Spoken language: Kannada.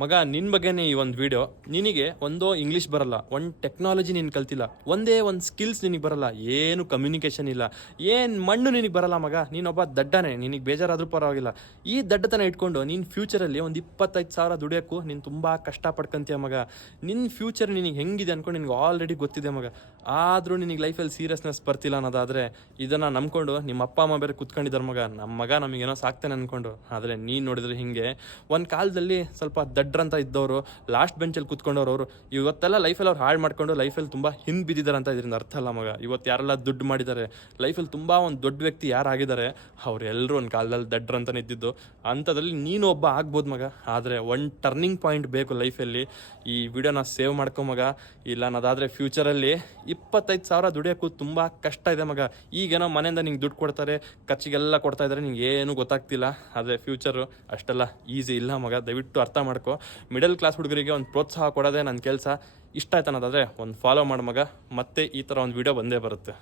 ಮಗ ನಿನ್ನ ಬಗ್ಗೆನೇ ಈ ಒಂದು ವಿಡಿಯೋ. ನಿನಗೆ ಒಂದೋ ಇಂಗ್ಲೀಷ್ ಬರಲ್ಲ, ಒಂದು ಟೆಕ್ನಾಲಜಿ ನೀನು ಕಲ್ತಿಲ್ಲ, ಒಂದೇ ಒಂದು ಸ್ಕಿಲ್ಸ್ ನಿನಗೆ ಬರಲ್ಲ, ಏನು ಕಮ್ಯುನಿಕೇಷನ್ ಇಲ್ಲ, ಏನು ಮಣ್ಣು ನಿನಗೆ ಬರಲ್ಲ ಮಗ. ನೀನೊಬ್ಬ ದಡ್ಡನೇ, ನಿನಗೆ ಬೇಜಾರಾದ್ರೂ ಪರವಾಗಿಲ್ಲ. ಈ ದಡ್ಡತನ ಇಟ್ಕೊಂಡು ನೀನು ಫ್ಯೂಚರಲ್ಲಿ ಒಂದು 25,000 ದುಡಿಯೋಕ್ಕೂ ನೀನು ತುಂಬ ಕಷ್ಟ ಪಡ್ಕೊಂತೀಯ ಮಗ. ನಿನ್ನ ಫ್ಯೂಚರ್ ನಿನಗೆ ಹೆಂಗಿದೆ ಅನ್ಕೊಂಡು ನಿನಗೆ ಆಲ್ರೆಡಿ ಗೊತ್ತಿದೆ ಮಗ. ಆದರೂ ನಿನಗೆ ಲೈಫಲ್ಲಿ ಸೀರಿಯಸ್ನೆಸ್ ಬರ್ತಿಲ್ಲ ಅನ್ನೋದಾದರೆ ಇದನ್ನು ನಂಬ್ಕೊಂಡು ನಿಮ್ಮ ಅಪ್ಪ ಅಮ್ಮ ಬೇರೆ ಕೂತ್ಕೊಂಡಿದ್ದಾರೆ ಮಗ. ನಮ್ಮ ಮಗ ನಮಗೇನೋ ಸಾಕ್ತಾನೆ ಅಂದ್ಕೊಂಡು. ಆದರೆ ನೀನು ನೋಡಿದ್ರೆ ಹಿಂಗೆ ಒಂದು ಕಾಲದಲ್ಲಿ ಸ್ವಲ್ಪ ದಡ್ರಂತ ಇದ್ದವರು, ಲಾಸ್ಟ್ ಬೆಂಚಲ್ಲಿ ಕೂತ್ಕೊಂಡವ್ರು, ಅವರು ಇವತ್ತೆಲ್ಲ ಲೈಫಲ್ಲಿ ಅವ್ರು ಹಾಳು ಮಾಡ್ಕೊಂಡು ಲೈಫಲ್ಲಿ ತುಂಬ ಹಿಂದೆ ಬಿದ್ದಿದ್ದಾರೆ ಅಂತ ಇದರಿಂದ ಅರ್ಥ ಅಲ್ಲ ಮಗ. ಇವತ್ತು ಯಾರೆಲ್ಲ ದುಡ್ಡು ಮಾಡಿದ್ದಾರೆ, ಲೈಫಲ್ಲಿ ತುಂಬ ಒಂದು ದೊಡ್ಡ ವ್ಯಕ್ತಿ ಯಾರಾಗಿದ್ದಾರೆ, ಅವರೆಲ್ಲರೂ ಒಂದು ಕಾಲದಲ್ಲಿ ದಡ್ರಂತನೇ ಇದ್ದಿದ್ದು. ಅಂಥದ್ರಲ್ಲಿ ನೀನು ಒಬ್ಬ ಆಗ್ಬೋದು ಮಗ. ಆದರೆ ಒಂದು ಟರ್ನಿಂಗ್ ಪಾಯಿಂಟ್ ಬೇಕು ಲೈಫಲ್ಲಿ. ಈ ವಿಡಿಯೋನ ಸೇವ್ ಮಾಡ್ಕೊ ಮಗ. ಇಲ್ಲ ಅನ್ನೋದಾದರೆ ಫ್ಯೂಚರಲ್ಲಿ 25,000 ದುಡಿಯೋಕ್ಕೂ ತುಂಬ ಕಷ್ಟ ಇದೆ ಮಗ. ಈಗೇನೋ ಮನೆಯಿಂದ ನಿಂಗೆ ದುಡ್ಡು ಕೊಡ್ತಾರೆ, ಖರ್ಚಿಗೆಲ್ಲ ಕೊಡ್ತಾ ಇದ್ದಾರೆ, ನಿಂಗೆ ಏನು ಗೊತ್ತಾಗ್ತಿಲ್ಲ. ಆದರೆ ಫ್ಯೂಚರು ಅಷ್ಟೆಲ್ಲ ಈಸಿ ಇಲ್ಲ ಮಗ. ದಯವಿಟ್ಟು ಅರ್ಥ ಮಾಡ್ಕೊ. ಮಿಡಲ್ ಕ್ಲಾಸ್ ಹುಡುಗರಿಗೆ ಒಂದು ಪ್ರೋತ್ಸಾಹ ಕೊಡೋದೇ ನನ್ನ ಕೆಲಸ. ಇಷ್ಟ ಆಯ್ತು ಅನ್ನೋದಾದರೆ ಒಂದು ಫಾಲೋ ಮಾಡು ಮಗ. ಮತ್ತೆ ಈ ಥರ ಒಂದು ವಿಡಿಯೋ ಬಂದೇ ಬರುತ್ತೆ.